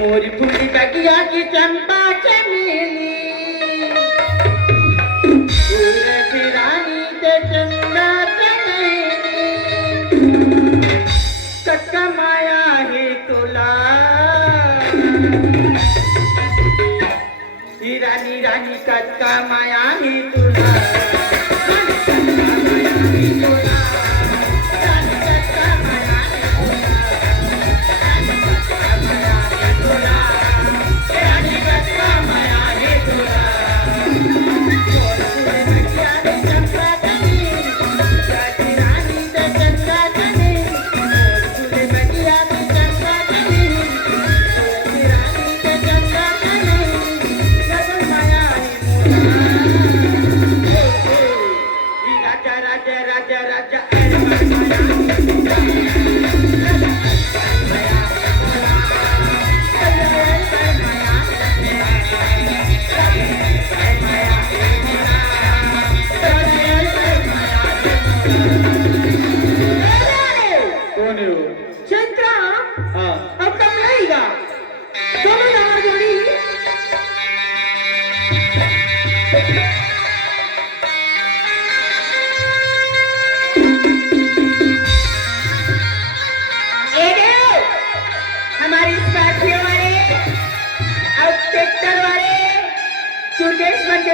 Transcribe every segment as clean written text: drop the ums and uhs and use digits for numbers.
मोरी फूली तकिया की चंपा चमेली रानी ते चंदा चमेली कक्का माया है तुला रानी रानी कक्का माया है तुला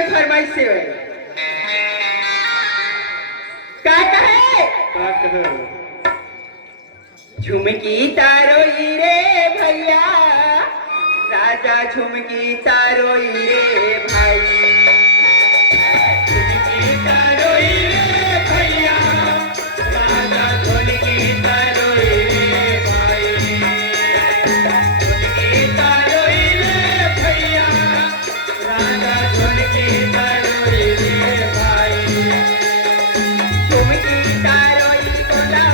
फरमाइश से झुमकी तारो रे भैया राजा झुमकी तारो रे भाई झुमकी तारो रे भैया राजा झुमकी तारो रे भाई झुमकी तारो रे भैया राजा झुमकी तारो रे भाई झुमकी तारो कोला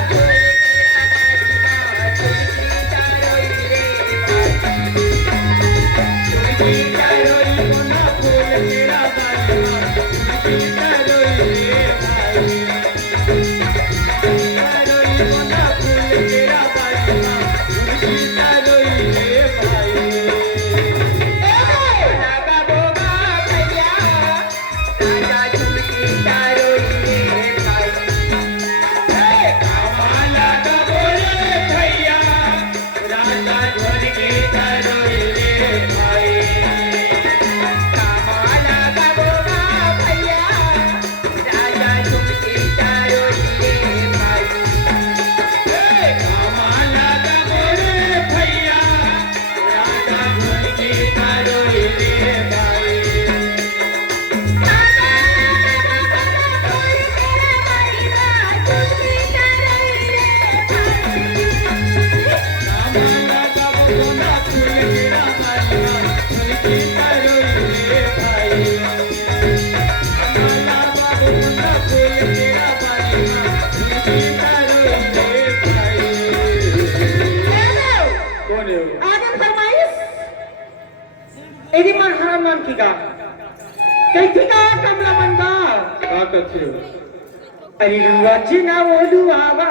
अरे रुआची ओलू आवा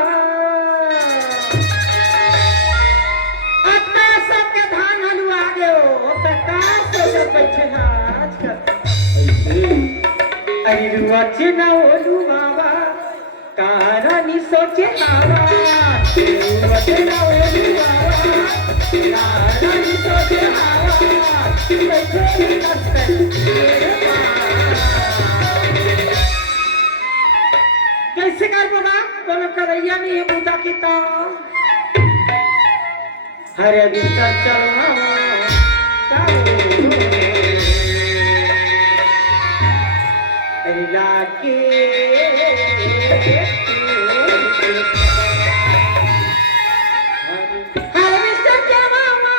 आता सबके धान हलुआ गयो प्रकाश से बैठे आज अरे रुआची ओलू आवा कहानी सोचे आवा रुआची ओलू आवा कहानी सोचे आवा बैठे कैसे कर बोला कोनो करैया नहीं है मुदा की तो हरे बिस्तर चलना लाके हरे बिस्तर चलना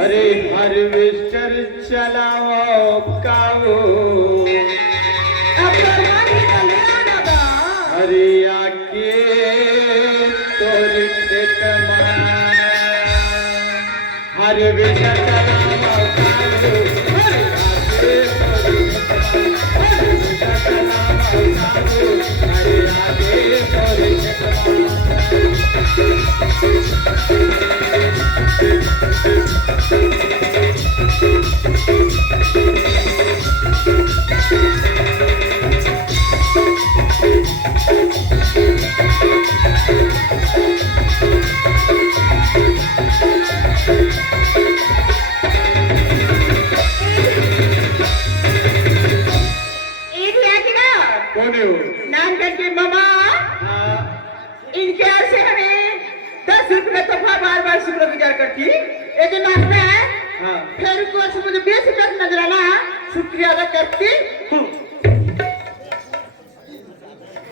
अरे हार्वेस्टर चलाओ काओ अरे आके तोर खेत हार्वेस्टर चलाओ काओ अरे आके हार्वेस्टर चलाओ काओ अरे आके तोर इनके यहाँ से हमें 10 रुपये तोहफा बार बार शुक्रगुजार करती एक नाचते हैं फिर को मुझे 20 रुपये नजराना शुक्रिया अदा करती हूँ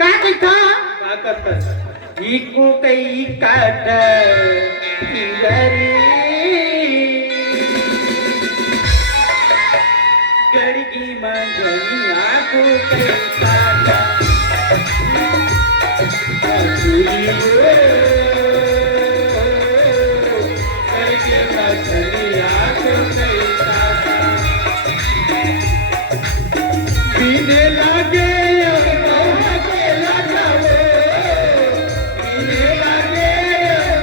कहाँ गई था इको कई काट गड़गी मंगनिया को कई काट पीने लागे मौहा के लाजाओ पीने लागे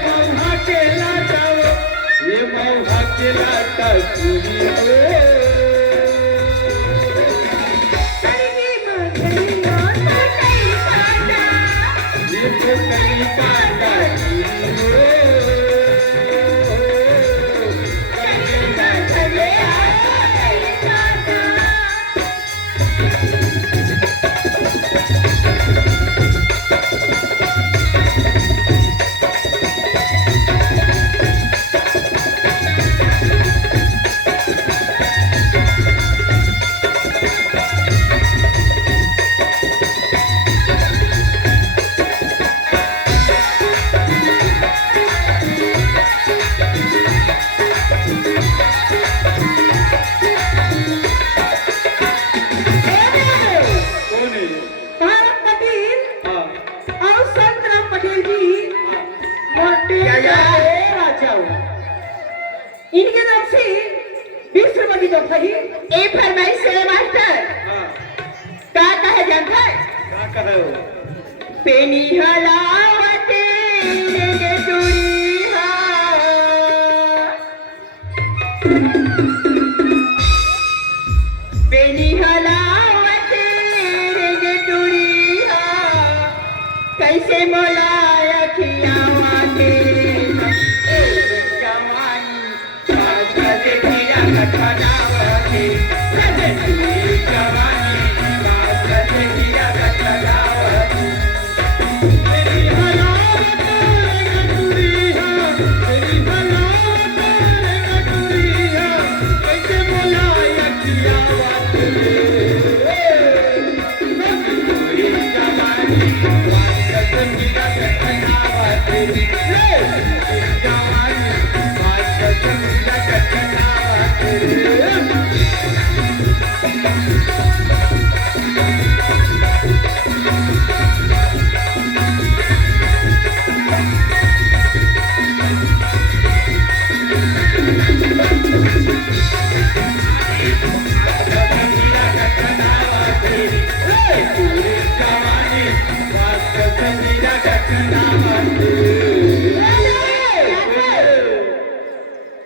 मौहा के लाजाओ ये मौहा के लाटा चूड़ी हो ये तो कहीं काटा चूड़ी हो इनके तरफ से 20 रुपए की तोहफा ही एक फरमाइश है मास्टर क्या कहे जानता है क्या कर रहे हो पेनी हलावते रे दुनिया पेनी हलावते रे दुनिया कैसे मोलाया खियावाते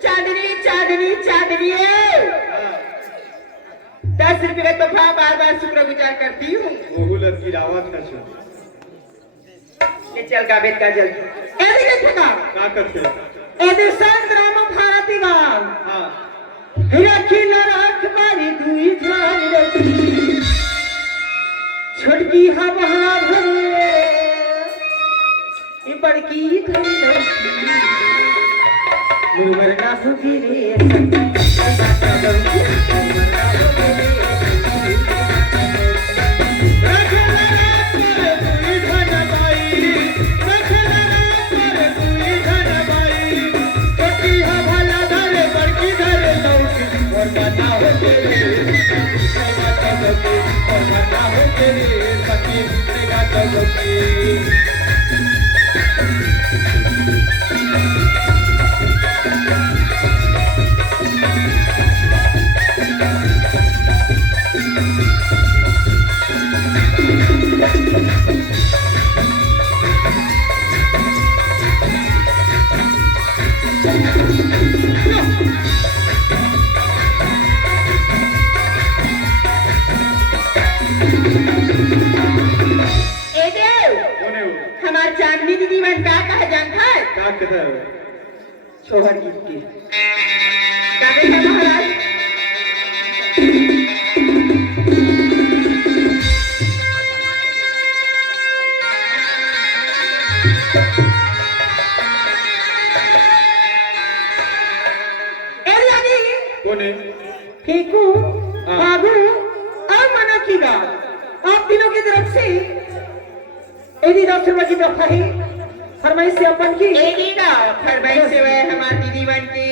चांदनी चांदनी चांदनी 10 रुपये का तोहफा बार बार शुक्रगुजार करती हूँ बहुलत की रावत का छो ये चल का बेट का जल्दी ऐसे कैसे का क्या करते ऐसे संग्राम भारती गाँव हाँ रखी न रख बारी दुई जान रखी छोटकी हवा भरे ये बड़की धरी उमर ना सुखी रे हमार चांदनी दीदी मन का कहे जानता है का कहता है सोहर गीत की का कहता है महाराज एरियानी कोने फेंकू बाबू और मना की बात आप तीनों की तरफ से एडी डॉक्टर मजी दफा है फरमाइश से अपन की एडी ना फरमाइश से वह हमारी दीदी बन के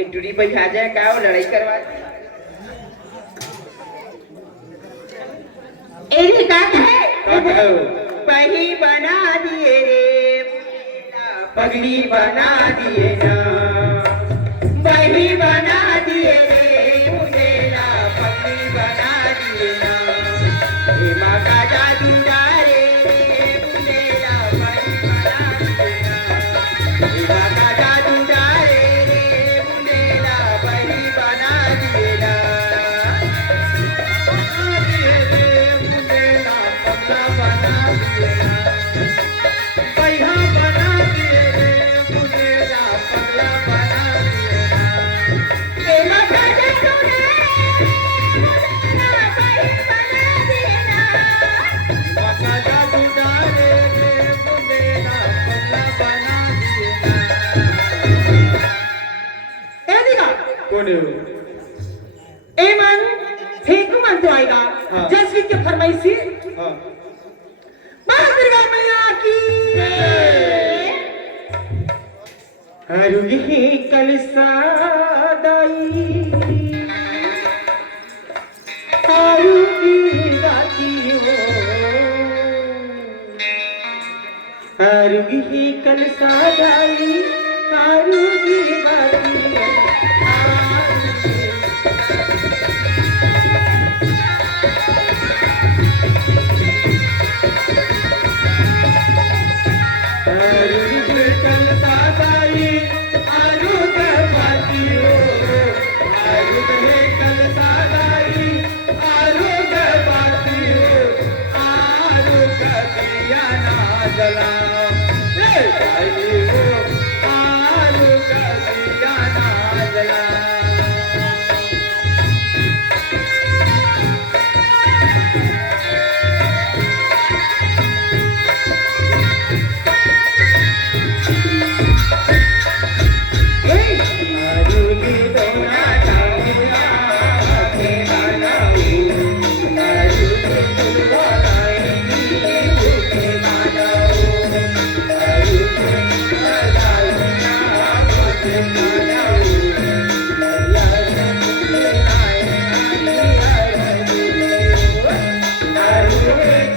एक टूरी पे आ जाए का लड़ाई करवा एडी का है पही बना दिए रे पगड़ी बना दिए ना पही बना दिए रे मुझेला पगड़ी बना दिए ना माँ का जादू डारे मुझेला पही बना दिए ना माँ का जादू डारे मुझेला पही बना दिए ना मुझेला पगला बना दिए ना पहिया बना दिए रे मुझेला पगला बना दिए ना माँ का जादू डारे मुझेला पही बना दिए ना माँ का जादू डारे मुझेला पगला बना दिए ना ए दिया कोने ए मन फेंकू मन तो आएगा हाँ। जसवीर के फरमाइशी हां माँ दुर्गा मैया की हरुगी कलसा दाई आरुगी दाती हो हरुगी कलसा दाई हरुगी बाती हरुगी कलसा दाई हरुगी बाती हो हरुगी कलसा दाई हरुगी बाती हो हरुगी दिया ना जला ए भाई हो हरुगी दिया ना जला आरुगी दोना ठाकुरा के बनाऊ आरुगी दुआई के बनाऊ आरुगी लगाई ना के बनाऊ आरुगी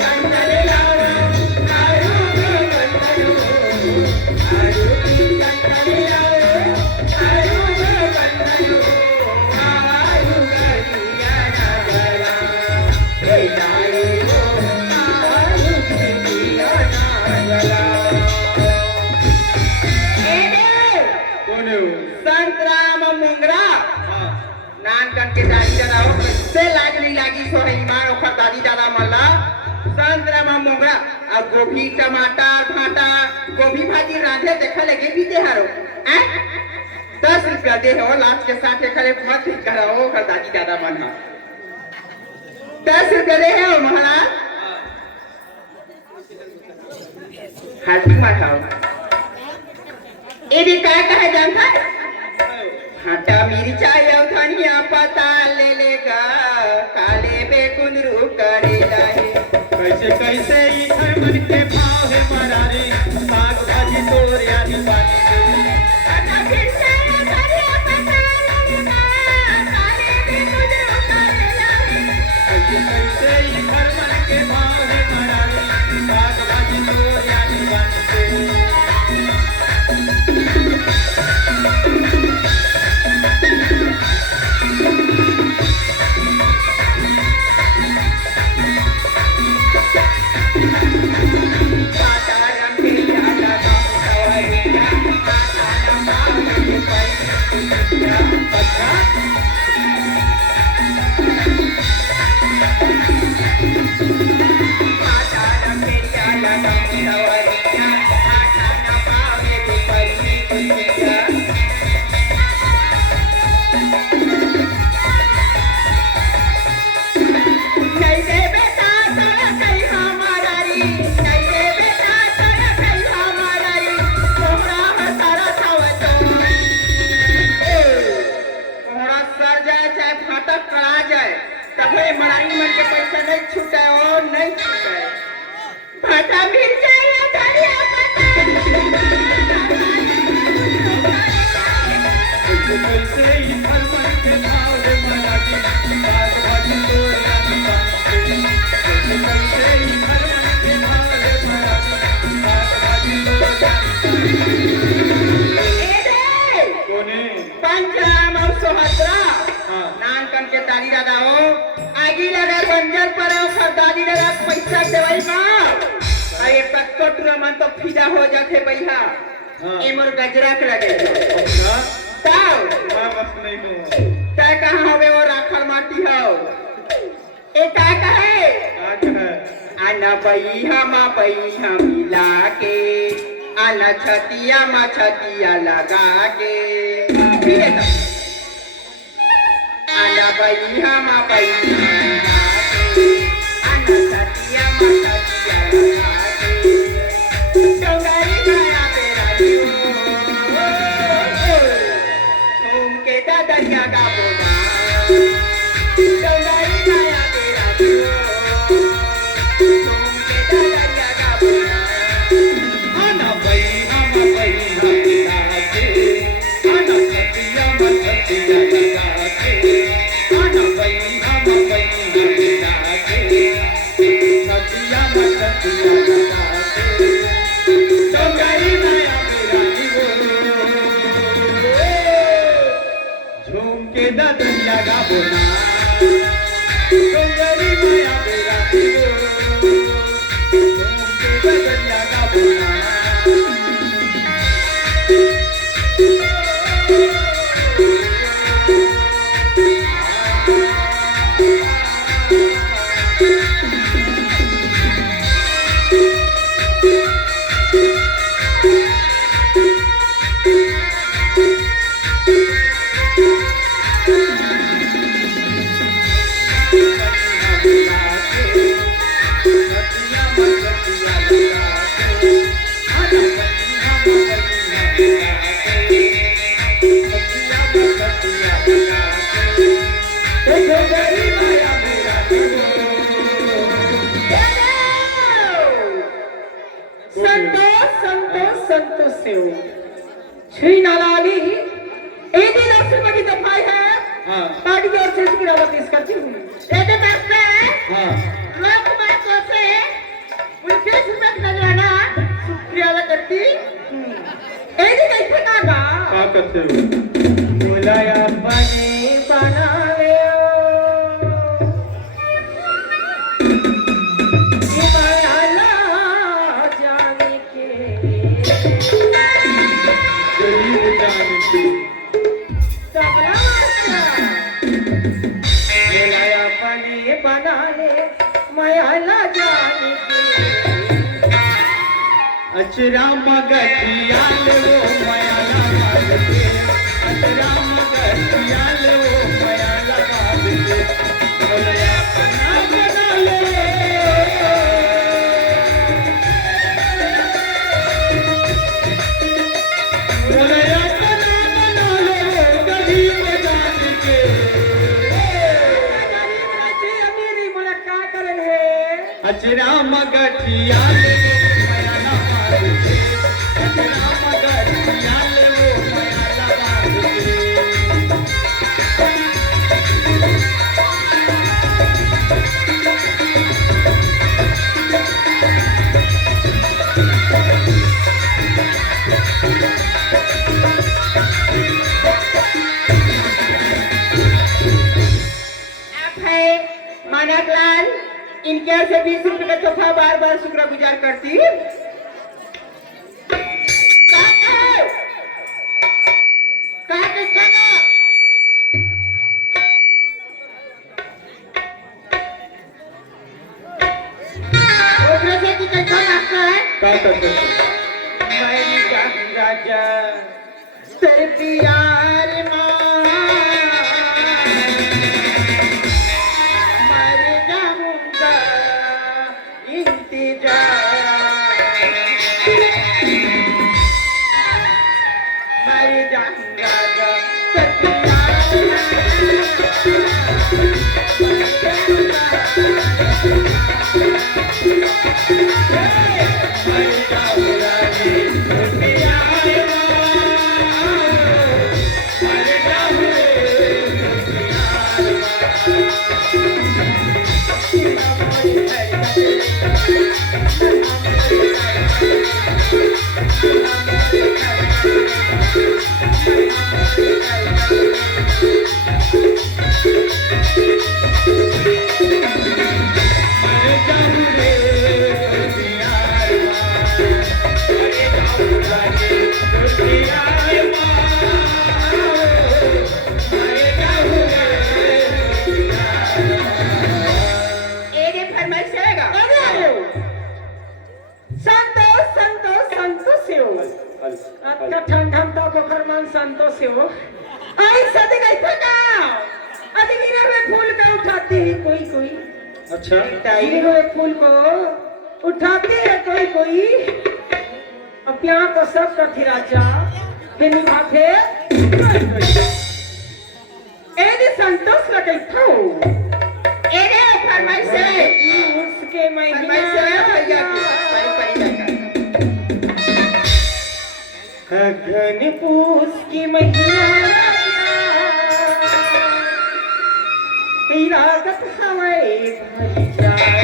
चंदन लाओ आरुगी चंदन आरुगी चंदन लाओ संतराम मुंगरा नान करके दादी दादा से लागली लागी सोहे ईमान ओखर दादी दादा मल्ला संतराम मुंगरा अब गोभी टमाटर भाटा गोभी भाजी रांधे देखा लगे भी दे हारो 10 रुपया दे हो लास्ट के साथ खड़े मत ठीक करो ओखर दादी दादा मन हा 10 रुपया दे हो महाराज हाथी मार खाओ ये भी काय कहे जानता है? भाटा मिर्चा या धनिया पता ले लेगा काले बेकुन रू करे जाए कैसे कैसे इधर मन के भाव है मरारी साग भाजी तोर यानी बानी भाटा मिर्चा या धनिया पता ले लेगा काले बेकुन रू करे जाए कैसे कैसे इधर मन के भाव है मरारी साग भाजी तोर यानी बानी मराई मन के पैसा नहीं छूटा और नहीं छूटा भाटा मिर्चा या धनिया कैसे इधर मन के भाव है मराठी साग भाजी तोर यानी बानी कैसे इधर मन के भाव है मराठी साग भाजी तोर यानी कोने पंचराम और सोहत्रा हाँ नान कन के तारी दादा हो आगी लगा बंजर पर दादी दादा पैसा देवाई माँ अरे पक्कोट मन तो फिदा हो जाते भैया ये मोर गजरा के लगे ताऊ मैं बस नहीं हूँ तय कहाँ होवे वो राखल माटी हो ए काय कहे आना बैहा मिला के आना छतिया लगा के फिर आना बैहा मिला के आना छतिया लगा के डोंगरी माया तेरा घूम के दरिया का बोला डोंगरी माया तेरा घूम के दरिया का बोला आना बैहा मिला के आना छतिया लगा के आना बैहा मिला के छतिया लगा के डोंगरी माया झूम के दरिया का बोला डोंगरी माया झूम के दरिया का बोला श्री नालाली एक दिन अक्सर बड़ी दफाई है पार्टी की ओर से इसकी रवानीस करती हूँ ऐसे बैठते हैं लोग बात करते हैं उनके सुनत नजराना शुक्रिया अदा करती एक दिन ऐसे ना क्या करते हो बुलाया बने बनावे अचरा मगठिया ले वो मयाला मालते अचरा मगठिया ले वो मयाला मालते बोलया बना बना ले बोलया कचरा मगठिया ले माया ना मारे कचरा मगठिया ले माया ना मारे मानकलाल इनके यहाँ से 20 रुपए का तोहफा बार बार शुक्रगुजार करती क्या करते हो राजा तेरे प्यार मर जाऊंगा मर जाऊंगा संतोष हो ऐसा दिखाई था अभी गिरे हुए फूल का उठाते हैं कोई अच्छा गिरे हुए फूल को उठाते हैं कोई अब यहाँ को सब का थिराचा फिर निभाते ऐसे संतोष लगे था ऐसे फरमाइश है उसके महीने गगन पूस की महिला लागत हवाए भरी जाए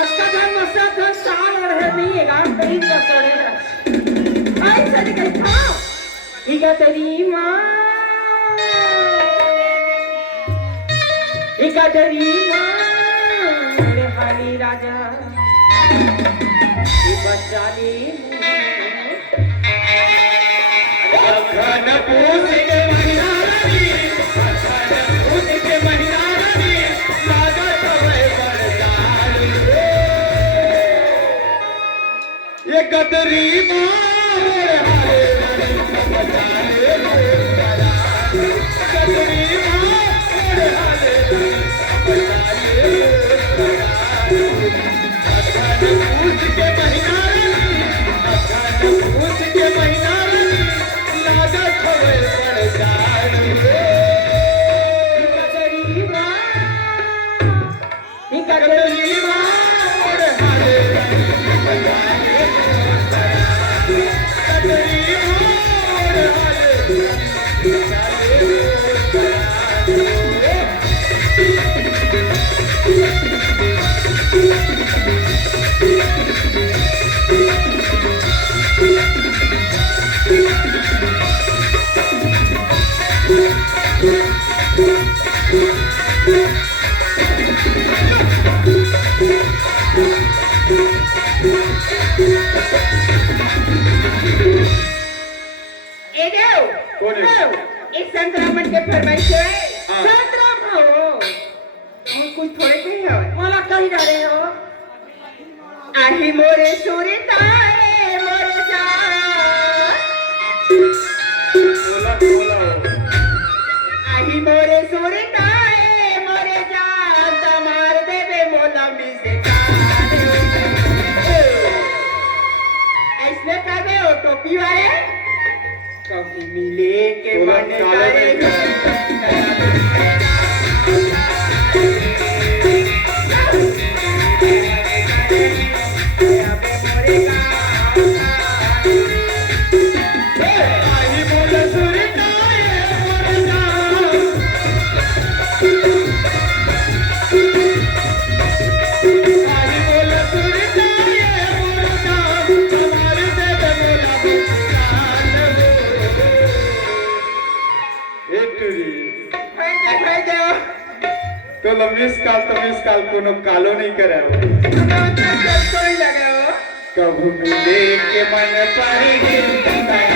अष्टधन मसधन साल और है नहीं रात कहीं का सड़े आई सड़ी गई था इका तेरी माँ मेरे हाली राजा बचाली गगन पूस के महिला रानी गगन पूस के महिला रानी लागत हवे बरदार ये गदरी मोर हाय रानी बचाले गदरी मोर हाय बचाले गगन पूस के महिला इस संक्रामण के फरमाइश है संक्राम हो कुछ थोड़े कहीं हो मला कहीं जा रहे हो आही मोरे सूरी ताए मोरे जा आही मोरे सूरी ताए मोरे जा तमार देवे मोला मिसे ऐसने कहे हो टोपी वाले कभी मिले के मन करेगा टुरी भाई जाओ तो मिस काल कोनो कालो नहीं करे कोई लगे हो कभू मिले के मन पर